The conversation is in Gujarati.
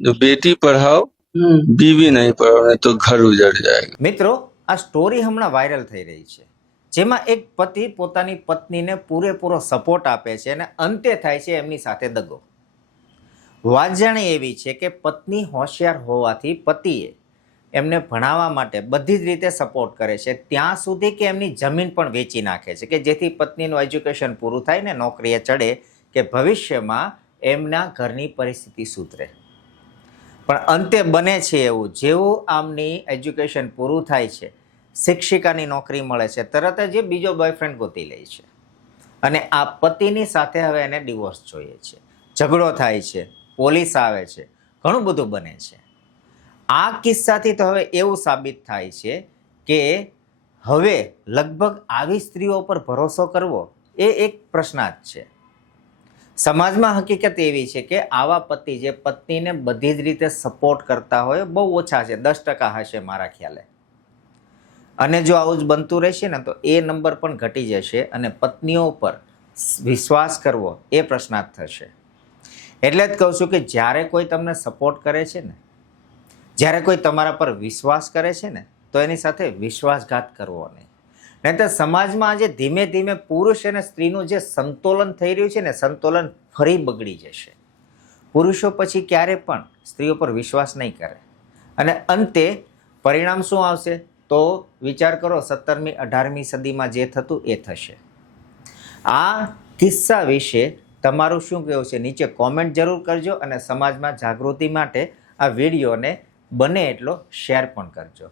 जो बेटी पढ़ाओ बीवी नहीं पढ़ाओ नहीं तो घर उजड़ जाएगा। મિત્રો, આ સ્ટોરી હમણાં વાયરલ થઈ રહી છે, જેમાં એક પતિ પોતાની પત્નીને પૂરેપૂરો સપોર્ટ આપે છે અને અંતે થાય છે એમની સાથે દગો. વાત જાણે એવી છે કે પત્ની હોશિયાર હોવાથી પતિએ એમને ભણાવવા માટે બધી જ રીતે સપોર્ટ કરે છે, ત્યાં સુધી કે એમની જમીન પણ વેચી નાખે છે કે જેથી પત્નીનું એજ્યુકેશન પૂરું થાય ને નોકરીએ ચડે કે ભવિષ્યમાં એમના ઘરની પરિસ્થિતિ સુધરે. પણ અંતે બને છે એવું, જેવું આમની એજ્યુકેશન પૂરું થાય છે, શિક્ષિકાની નોકરી મળે છે, તરત જ એ બીજો બોયફ્રેન્ડ ગોતી લે છે અને આ પતિની સાથે હવે એને ડિવોર્સ જોઈએ છે, ઝઘડો થાય છે, પોલીસ આવે છે, ઘણું બધું બને છે. આ કિસ્સાથી તો હવે એવું સાબિત થાય છે કે હવે લગભગ આવી સ્ત્રીઓ પર ભરોસો કરવો એ એક પ્રશ્નાર્થ છે. સમાજમાં હકીકત એવી છે કે આવા પતિ જે પત્નીને બધી જ રીતે સપોર્ટ કરતા હોય બહુ ઓછા છે, 10% હશે મારા ખ્યાલે. અને જો આવું જ બનતું રહેશે ને તો એ નંબર પણ ઘટી જશે અને પત્નીઓ પર વિશ્વાસ કરવો એ પ્રશ્નાર્થ થશે. એટલે જ કહું છું કે જ્યારે કોઈ તમને સપોર્ટ કરે છે ને, જ્યારે કોઈ તમારા પર વિશ્વાસ કરે છે ને, તો એની સાથે વિશ્વાસઘાત કરવો નહીં. નહીં તો સમાજમાં આજે ધીમે ધીમે પુરુષ અને સ્ત્રીનું જે સંતુલન થઈ રહ્યું છે ને, સંતુલન ફરી બગડી જશે. પુરુષો પછી ક્યારે પણ સ્ત્રીઓ પર વિશ્વાસ નહીં કરે અને અંતે પરિણામ શું આવશે તો વિચાર કરો, 17મી 18મી સદીમાં જે થતું એ થશે. આ કિસ્સા વિશે તમારું શું કહેવું છે નીચે કોમેન્ટ જરૂર કરજો અને સમાજમાં જાગૃતિ માટે આ વિડીયોને બને એટલો શેર પણ કરજો.